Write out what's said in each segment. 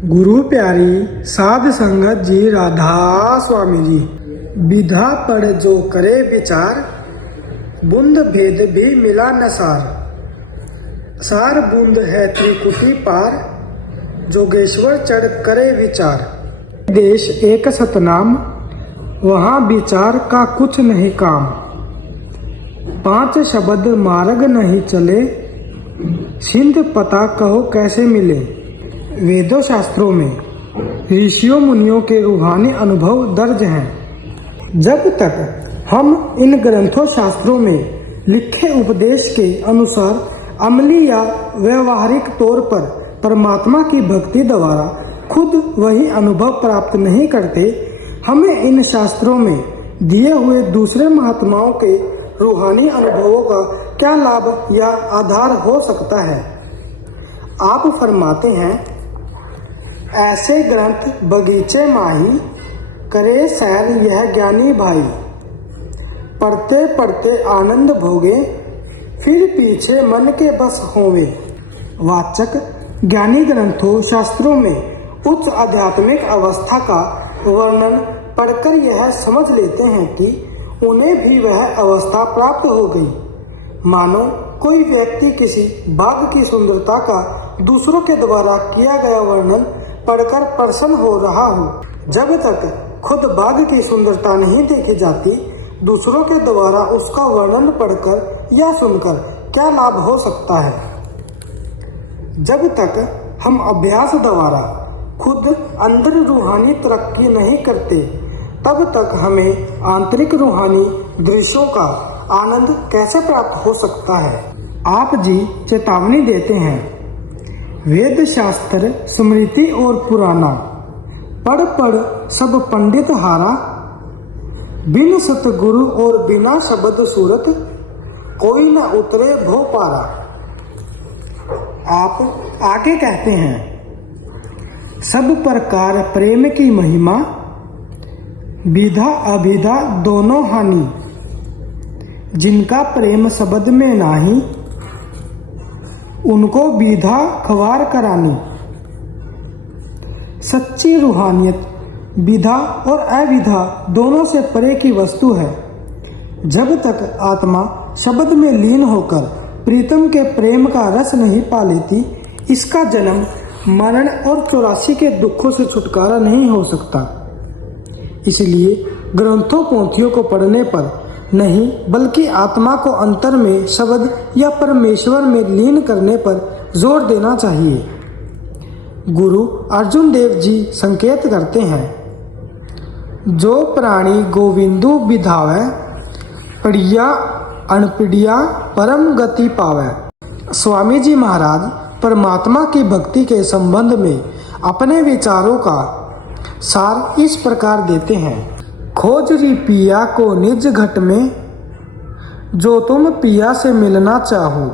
गुरु प्यारी साध संगत जी राधा स्वामी जी। विधा पढ़ जो करे विचार, बूंद भेद भी मिला न सार। सार बूंद है त्रिकुटी पार, जोगेश्वर चढ़ करे विचार। देश एक सतनाम, वहाँ विचार का कुछ नहीं काम। पांच शब्द मार्ग नहीं चले, सिंध पता कहो कैसे मिले। वेदों शास्त्रों में ऋषियों मुनियों के रूहानी अनुभव दर्ज हैं। जब तक हम इन ग्रंथों शास्त्रों में लिखे उपदेश के अनुसार अमली या व्यवहारिक तौर पर परमात्मा की भक्ति द्वारा खुद वही अनुभव प्राप्त नहीं करते, हमें इन शास्त्रों में दिए हुए दूसरे महात्माओं के रूहानी अनुभवों का क्या लाभ या आधार हो सकता है। आप फरमाते हैं, ऐसे ग्रंथ बगीचे माही, करे सैर यह ज्ञानी भाई। पढ़ते पढ़ते आनंद भोगे, फिर पीछे मन के बस होवे। वाचक ज्ञानी ग्रंथों शास्त्रों में उच्च आध्यात्मिक अवस्था का वर्णन पढ़कर यह समझ लेते हैं कि उन्हें भी वह अवस्था प्राप्त हो गई। मानो कोई व्यक्ति किसी बाग की सुंदरता का दूसरों के द्वारा किया गया वर्णन पढ़कर प्रसन्न हो रहा हो। जब तक खुद बाग की सुंदरता नहीं देखी जाती, दूसरों के द्वारा उसका वर्णन पढ़कर या सुनकर क्या लाभ हो सकता है। जब तक हम अभ्यास द्वारा खुद अंदर रूहानी तरक्की नहीं करते, तब तक हमें आंतरिक रूहानी दृश्यों का आनंद कैसे प्राप्त हो सकता है। आप जी चेतावनी देते हैं, वेद शास्त्र स्मृति और पुराना, पढ़ पढ़ सब पंडित हारा। बिन सतगुरु और बिना शब्द सूरत, कोई न उतरे भो पारा। आप आगे कहते हैं, सब प्रकार प्रेम की महिमा, विधा अभिधा दोनों हानि। जिनका प्रेम शब्द में नाही, उनको विधा खवार करानी। सच्ची रूहानियत विधा और अविधा दोनों से परे की वस्तु है। जब तक आत्मा शब्द में लीन होकर प्रीतम के प्रेम का रस नहीं पा लेती, इसका जन्म मरण और 84 के दुखों से छुटकारा नहीं हो सकता। इसलिए ग्रंथों पोथियों को पढ़ने पर नहीं, बल्कि आत्मा को अंतर में शब्द या परमेश्वर में लीन करने पर जोर देना चाहिए। गुरु अर्जुन देव जी संकेत करते हैं, जो प्राणी गोविंदु विधावे, पढ़िया अनपढ़िया परम गति पावे। स्वामी जी महाराज परमात्मा की भक्ति के संबंध में अपने विचारों का सार इस प्रकार देते हैं, खोज री पिया को निज घट में, जो तुम पिया से मिलना चाहो,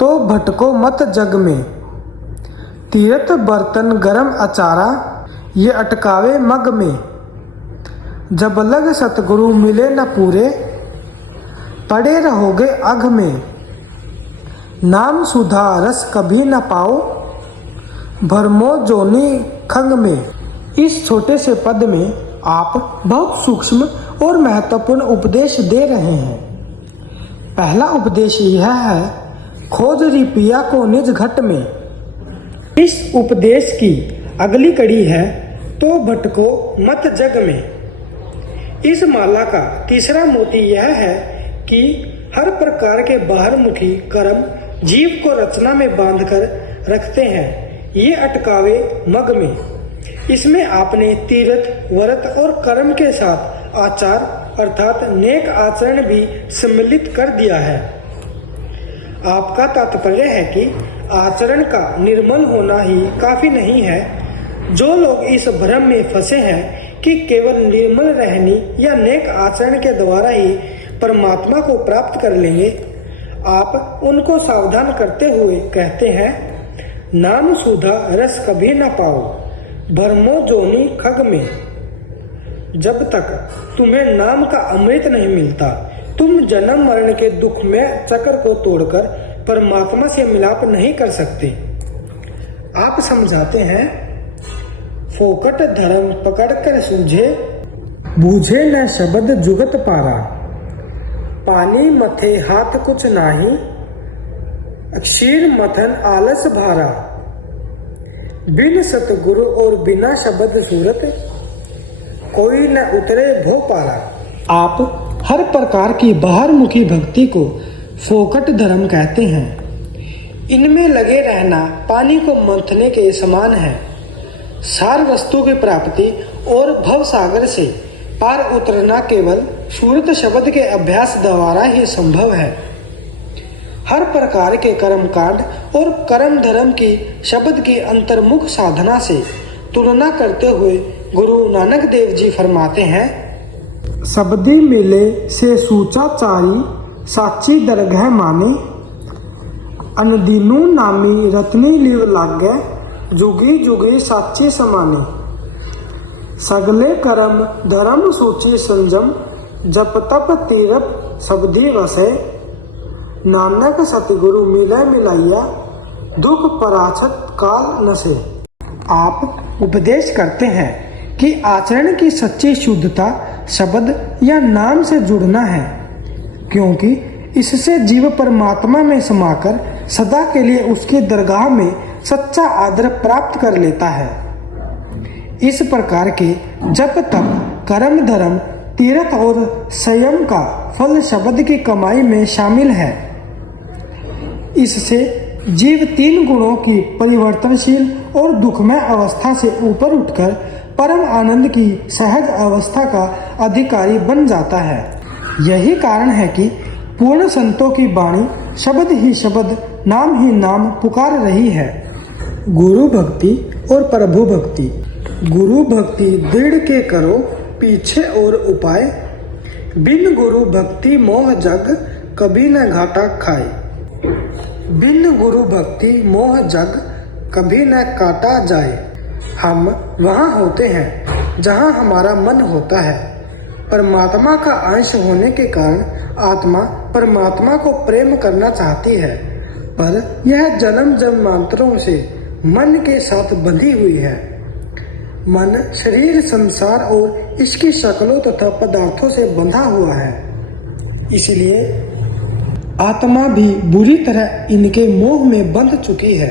तो भटको मत जग में। तीर्थ बर्तन गरम अचारा, ये अटकावे मग में। जब लग सतगुरु मिले न पूरे, पड़े रहोगे अघ में। नाम सुधा रस कभी न पाओ, भरमो जोनी खंग में। इस छोटे से पद में आप बहुत सूक्ष्म और महत्वपूर्ण उपदेश दे रहे हैं। पहला उपदेश यह है, खोज री पिया को निज घट में। इस उपदेश की अगली कड़ी है, तो भटको मत जग में। इस माला का तीसरा मोती यह है कि हर प्रकार के बाहरमुखी कर्म जीव को रचना में बांधकर रखते हैं, ये अटकावे मग में। इसमें आपने तीर्थ व्रत और कर्म के साथ आचार अर्थात नेक आचरण भी सम्मिलित कर दिया है। आपका तात्पर्य है कि आचरण का निर्मल होना ही काफी नहीं है। जो लोग इस भ्रम में फंसे हैं कि केवल निर्मल रहनी या नेक आचरण के द्वारा ही परमात्मा को प्राप्त कर लेंगे, आप उनको सावधान करते हुए कहते हैं, नाम सुधा रस कभी न पाओ, भरमो जोनी खग में। जब तक तुम्हें नाम का अमृत नहीं मिलता, तुम जन्म मरण के दुख में चक्र को तोड़कर परमात्मा से मिलाप नहीं कर सकते। आप समझाते हैं, फोकट धर्म पकड़ कर सूझे, बूझे न शब्द जुगत पारा। पानी मथे हाथ कुछ नाही, अक्षीर मथन आलस भारा। बिन सतगुरु और बिना शब्द सूरत, कोई न उतरे भो पारा। आप हर प्रकार की बाहरमुखी भक्ति को फोकट धर्म कहते हैं। इनमें लगे रहना पानी को मंथने के समान है। सार वस्तु की प्राप्ति और भव सागर से पार उतरना केवल सूरत शब्द के अभ्यास द्वारा ही संभव है। हर प्रकार के कर्म कांड और कर्म धर्म की शब्द की अंतर्मुख साधना से तुलना करते हुए गुरु नानक देव जी फरमाते हैं, शब्दी मिले से सूचा चारी, साची दरगह माने। अनदीनू नामी रत्नी लिव लागे, जुगी जुगी साची समाने। सगले कर्म धर्म सूची संजम, जप तप तीरथ शब्दी वसे। नानक सतगुरु मिले मिलाइया, दुख पराछत काल नसे। आप उपदेश करते हैं कि आचरण की सच्ची शुद्धता शब्द या नाम से जुड़ना है, क्योंकि इससे जीव परमात्मा में समाकर सदा के लिए उसकी दरगाह में सच्चा आदर प्राप्त कर लेता है। इस प्रकार के जप तप कर्म धर्म तीर्थ और संयम का फल शब्द की कमाई में शामिल है। इससे जीव तीन गुणों की परिवर्तनशील और दुखमय अवस्था से ऊपर उठकर परम आनंद की सहज अवस्था का अधिकारी बन जाता है। यही कारण है कि पूर्ण संतों की वाणी शब्द ही शब्द नाम ही नाम पुकार रही है। गुरु भक्ति और प्रभु भक्ति। गुरु भक्ति दृढ़ के करो पीछे और उपाय, बिन गुरु भक्ति मोह जग कभी न घाटा खाए। बिन गुरु भक्ति मोह जग कभी न काटा जाए। हम वहाँ होते हैं जहाँ हमारा मन होता है। परमात्मा का अंश होने के कारण आत्मा परमात्मा को प्रेम करना चाहती है, पर यह जन्म जन्मांतरों से मन के साथ बंधी हुई है। मन शरीर संसार और इसकी शक्लों तथा पदार्थों से बंधा हुआ है, इसलिए आत्मा भी बुरी तरह इनके मोह में बंध चुकी है।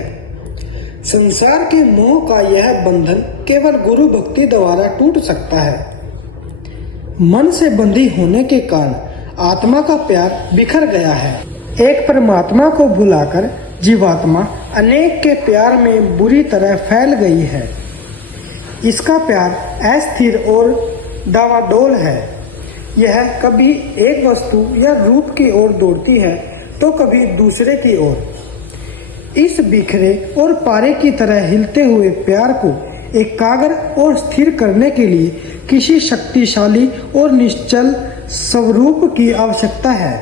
संसार के मोह का यह बंधन केवल गुरु भक्ति द्वारा टूट सकता है। मन से बंधी होने के कारण आत्मा का प्यार बिखर गया है। एक परमात्मा को भुलाकर जीवात्मा अनेक के प्यार में बुरी तरह फैल गई है। इसका प्यार अस्थिर और डावाडोल है। यह कभी एक वस्तु या रूप की ओर दौड़ती है तो कभी दूसरे की ओर। इस बिखरे और पारे की तरह हिलते हुए प्यार को एकाग्र और स्थिर करने के लिए किसी शक्तिशाली और निश्चल स्वरूप की आवश्यकता है।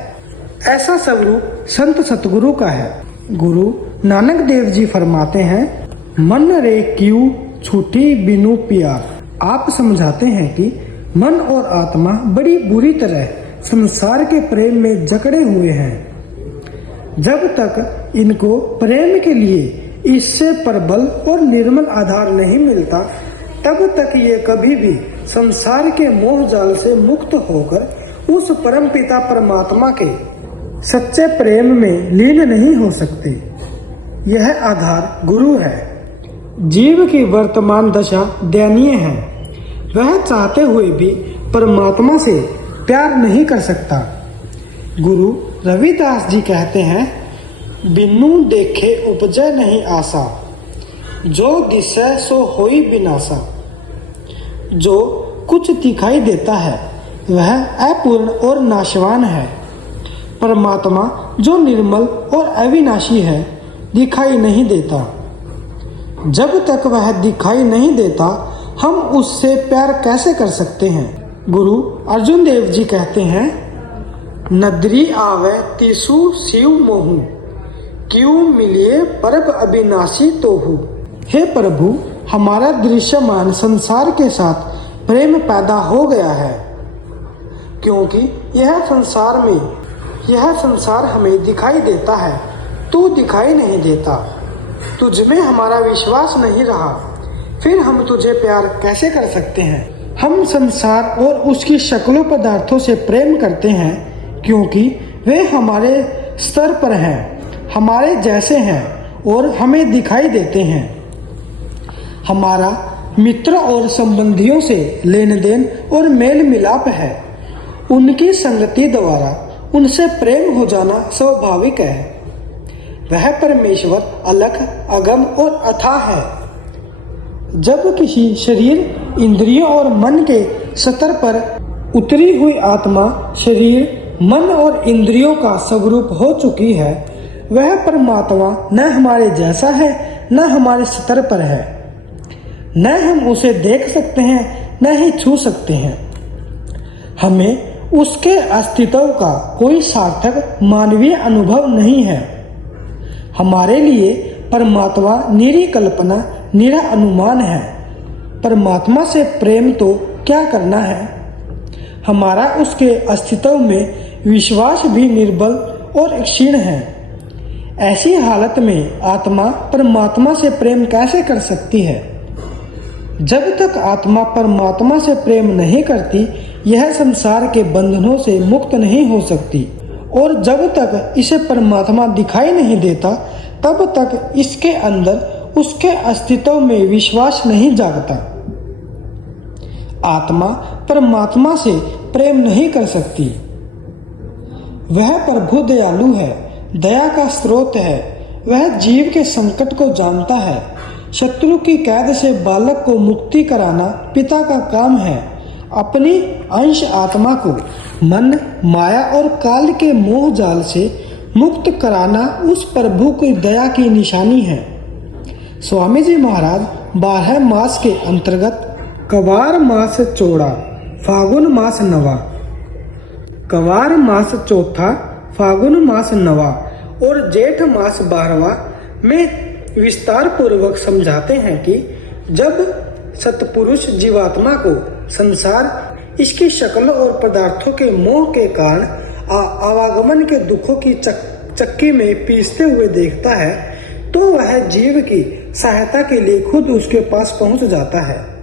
ऐसा स्वरूप संत सतगुरु का है। गुरु नानक देव जी फरमाते हैं, मन रे क्यों छूटी बिनु प्यार। आप समझाते हैं कि मन और आत्मा बड़ी बुरी तरह संसार के प्रेम में जकड़े हुए हैं। जब तक इनको प्रेम के लिए इससे प्रबल और निर्मल आधार नहीं मिलता, तब तक ये कभी भी संसार के मोह जाल से मुक्त होकर उस परम पिता परमात्मा के सच्चे प्रेम में लीन नहीं हो सकते। यह आधार गुरु है। जीव की वर्तमान दशा दयनीय है। वह चाहते हुए भी परमात्मा से प्यार नहीं कर सकता। गुरु रविदास जी कहते हैं, बिनु देखे उपजै नहीं आशा, जो दिसै सो होई विनाशा। जो कुछ दिखाई देता है वह अपूर्ण और नाशवान है। परमात्मा जो निर्मल और अविनाशी है दिखाई नहीं देता। जब तक वह दिखाई नहीं देता, हम उससे प्यार कैसे कर सकते हैं। गुरु अर्जुन देव जी कहते हैं, नदरी आवे तिसु शिव मोहू, क्यों मिलिए परब अविनाशी तोहू। हे प्रभु, हमारा दृश्यमान संसार के साथ प्रेम पैदा हो गया है, क्योंकि यह संसार हमें दिखाई देता है, तू दिखाई नहीं देता। तुझ में हमारा विश्वास नहीं रहा, फिर हम तुझे प्यार कैसे कर सकते हैं? हम संसार और उसकी शक्लों पदार्थों से प्रेम करते हैं क्योंकि वे हमारे स्तर पर हैं, हमारे जैसे हैं और हमें दिखाई देते हैं। हमारा मित्र और संबंधियों से लेन देन और मेल मिलाप है। उनकी संगति द्वारा उनसे प्रेम हो जाना स्वाभाविक है। वह परमेश्वर अलग, अगम और अथाह है। जब किसी शरीर, इंद्रियों और मन के स्तर पर उतरी हुई आत्मा शरीर, मन और इंद्रियों का स्वरूप हो चुकी है, वह परमात्मा न हमारे जैसा है, न हमारे स्तर पर है। न हम उसे देख सकते हैं, न ही छू सकते हैं। हमें उसके अस्तित्व का कोई सार्थक मानवीय अनुभव नहीं है। हमारे लिए परमात्मा निरी कल्पना, निरा अनुमान है। परमात्मा से प्रेम तो क्या करना है? हमारा उसके अस्तित्व में विश्वास भी निर्बल और क्षीण है। ऐसी हालत में आत्मा परमात्मा से प्रेम कैसे कर सकती है? जब तक आत्मा परमात्मा से प्रेम नहीं करती, यह संसार के बंधनों से मुक्त नहीं हो सकती। और जब तक इसे परमात्मा दिखाई नहीं देता, तब तक इसके अंदर उसके अस्तित्व में विश्वास नहीं जागता। आत्मा परमात्मा से प्रेम नहीं कर सकती। वह प्रभु दयालु है, दया का स्रोत है। वह जीव के संकट को जानता है। शत्रु की कैद से बालक को मुक्ति कराना पिता का काम है। अपनी अंश आत्मा को मन, माया और काल के मोह जाल से मुक्त कराना उस प्रभु की दया की निशानी है। स्वामी जी महाराज 12 मास के अंतर्गत कवार मास चौड़ा, फागुन मास नवा, कवार मास चौथा, फागुन मास नवा और जेठ मास 12वां में विस्तार पूर्वक समझाते हैं कि जब सतपुरुष जीवात्मा को संसार इसकी शक्लों और पदार्थों के मोह के कारण आवागमन के दुखों की चक्की में पीसते हुए देखता है, तो वह जीव की सहायता के लिए खुद उसके पास पहुंच जाता है।